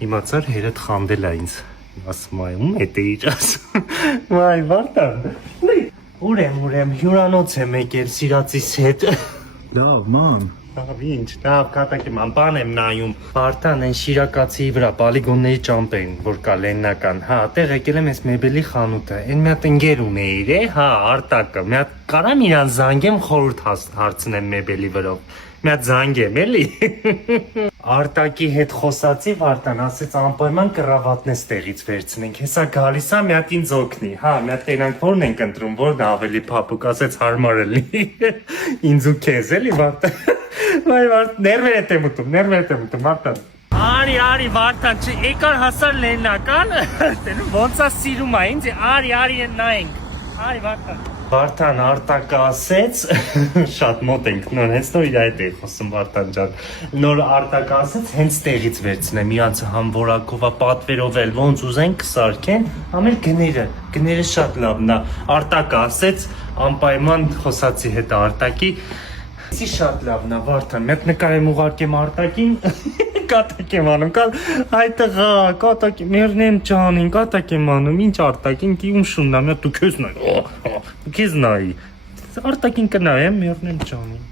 իմացար հերդ խանդել է ինձ։ Ասում է, ում հետ էիր ասում։ Վայ, Վարդան։ Ուրեմ, հյուրանոց եմ եկել սիրածիս հետ։ Լավ, ման։ Ինչ, լավ, կատակի ման, բան եմ նայում։ Վարդան, այն շիրակացի վրա, պալիգոնների ճամպ են, որ կա լեննական, հա, տեղ եկել եմ ես մեբելի խանութը, այն մի հատ ընկեր ունեիր, հա, Արտակը, մի հատ կարամ իրան զանգեմ խորհուրդ հարցնեմ մեբելի վրով, մի հատ զանգեմ, էլի։ Արտակի հետ խոսացի Վարդան, ասեց անպայման կռավատն ես տեղից վերցնենք, հեսա գալիս է մի հատ ինձ օգնի, հա, մի հատ տենանք որն ենք ընտրում, որն ավելի փափուկ, ասեց հարմար էլի, ինձ ու քեզ էլի Վարդան, վայ Վարդան, ներվեր եմ ուտում, Վարդան, արի Վարդան, եկար հասար լեննական, ոնց է սիրում է ինձ, արի նայենք, արի Վարդան, Վարդան Արտակը ասեց, շատ մոտ ենք, հենց նոր իր այդ էի խոսում Վարդան ջան, նոր Արտակը ասեց, հենց տեղից վերցնեմ, իրանց համ որակովա պատվերով էլ ոնց ուզեն կսարքեն, ամեն գները շատ լավն է, Արտակը ասեց, անպայման խոսացի հետ Արտակի, Սի շատ լավն է Վարդան, մեկ նկար եմ ուղարկեմ Արտակին, կատակ եմ անում, այ տղա, կատակ մերնեմ ջանին, կատակ եմ անում, ինչ Արտակին կիում շուննա, դու քեզ նայի, Արտակին կնայեմ, մերնեմ ջանին։